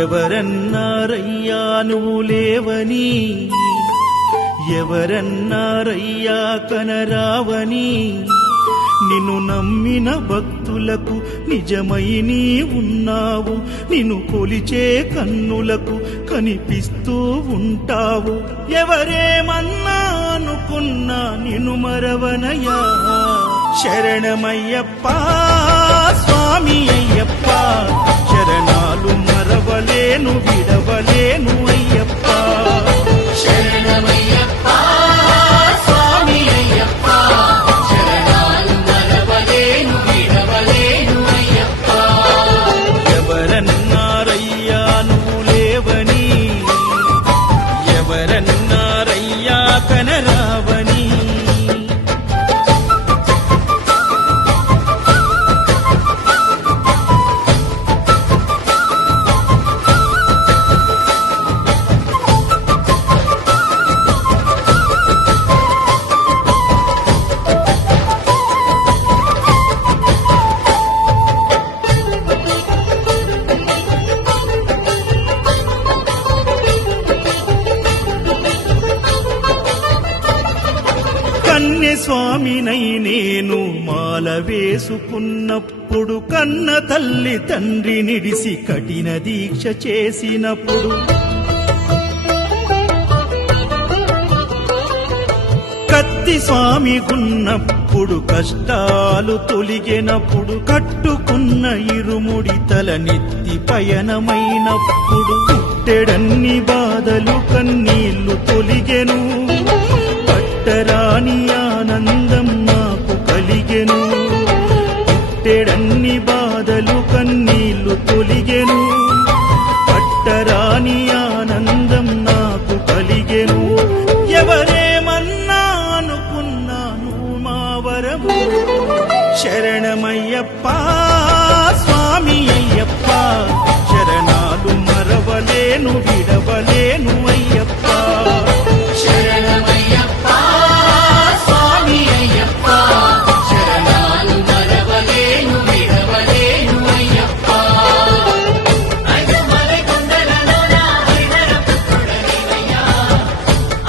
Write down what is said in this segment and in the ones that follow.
ఎవరన్నారయ్యా నువ్వు లేవని, ఎవరన్నారయ్యా కనరావని, నిన్ను నమ్మిన భక్తులకు నిజమై నీ ఉన్నావు, నిన్ను కొలిచే కన్నులకు కనిపిస్తూ ఉంటావు. ఎవరేమన్నా అనుకున్నా నిన్ను మరవనయ్యా. శరణమయ్యప్ప స్వామి అయ్యప్ప, శరణాలు మరవలేను విడవలేను అయ్యప్ప. శరణమయ్యప్ప స్వామి అయ్యప్ప, శరణాలు మరవలేను విడవలేను అయ్యప్ప. ఎవరన్నారయ్యా నువ్వు లేవని, ఎవరన్నారయ్యా కనరావని. స్వామినై నేను మాల వేసుకున్నప్పుడు, కన్న తల్లి తండ్రి నిడిసి కఠిన దీక్ష చేసినప్పుడు, కత్తి స్వామి గున్నప్పుడు కష్టాలు తొలిగినప్పుడు, కట్టుకున్న ఇరుముడి తల నెత్తి పయనమైనప్పుడు, పుట్టెడన్ని బాధలు కన్నీళ్లు తొలిగెను, పట్టరాని ఆనందం నాకు కలిగెను. పుట్టెడన్ని బాధలు కన్నీళ్లు తొలిగెను, పట్టరాని ఆనందం నాకు కలిగెను. ఎవరేమన్నా అనుకున్నాను మా వరము. శరణమయ్యప్ప స్వామి అయ్యప్ప, శరణాలు మరవలేను విడవలేను అయ్యప్ప. శరణమయ్యప్ప స్వామి అయ్యప్ప, శరణాలు మరవలేను విడవలేను అయ్యప్ప. ఐదమలై కొండలలోన హరిహర పుత్రుడనివయ్యా,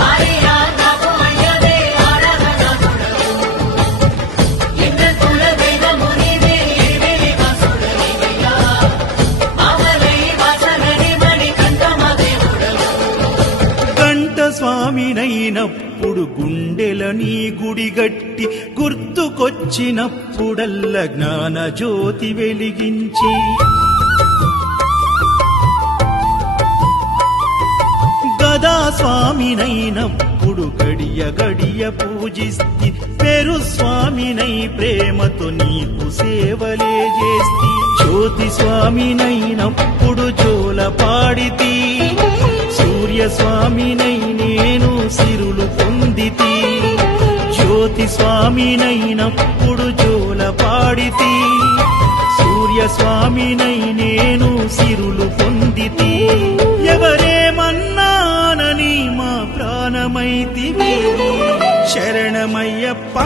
ఆర్యా నాకు అయ్యదే ఆరాధనాథుడవు. ఇంద్రకుల దైవము నీవే ఎరివెలి వాసుడనివయ్యా, మామలై వాసనని మణికంఠమ దేవుడవు. కంఠ స్వామినైనప్పుడు గుండెల నీ గుడిగట్టి, గుర్తుకొచ్చినప్పుడల్ల జ్ఞాన జ్యోతి వెలిగించి, గదా స్వామినైనప్పుడు గడియ గడియ పూజిస్తి, పెరు స్వామినై ప్రేమతో నీకు సేవలే చేస్తి. జ్యోతి స్వామినైనప్పుడు జోల పాడితి, సూర్య స్వామినై నేను సిరులు పొందితి. జ్యోతి స్వామినైనప్పుడు జోల పాడితి, సూర్య స్వామినై నేను సిరులు పొందితి. ఎవరేమన్నానని మా ప్రాణమైతివి. శరణమయ్యప్ప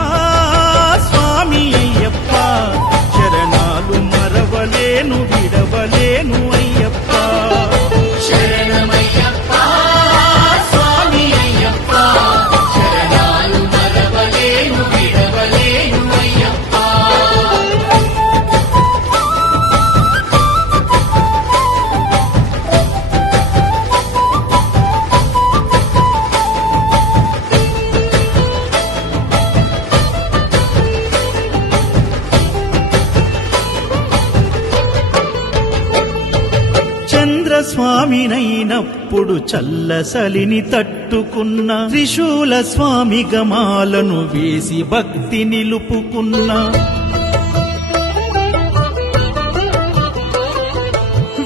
స్వామి అయ్యప్ప, శరణాలు మరవలేను విడవలేను అయ్యప్ప. శరణమయ్యప్ప స్వామి అయ్యప్ప, శరణాలు మరవలేను విడవలేను అయ్యప్ప. స్వామినైనప్పుడు చల్లసలిని తట్టుకున్న, త్రిశూల స్వామి గమాలను వేసి భక్తి నిలుపుకున్న,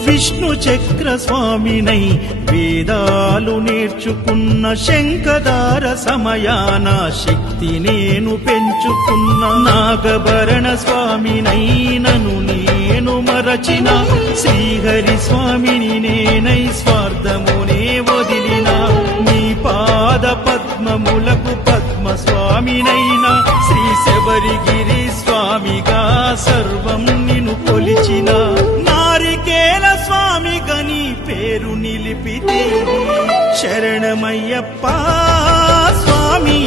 విష్ణు చక్ర స్వామినై వేదాలు నేర్చుకున్న, శంఖదార సమయాన శక్తి నేను పెంచుకున్న, నాగభరణ స్వామినై మరచిన శ్రీహరి స్వామిని నేనై స్వార్థమునే వదిలిన నీ పాద పద్మములకు పద్మ స్వామినైనా శ్రీ శబరిగిరి స్వామిగా సర్వం నిన్ను కొలిచిన నారికేల స్వామిగా నీ పేరు నిలిపితే శరణమయ్యప్ప స్వామి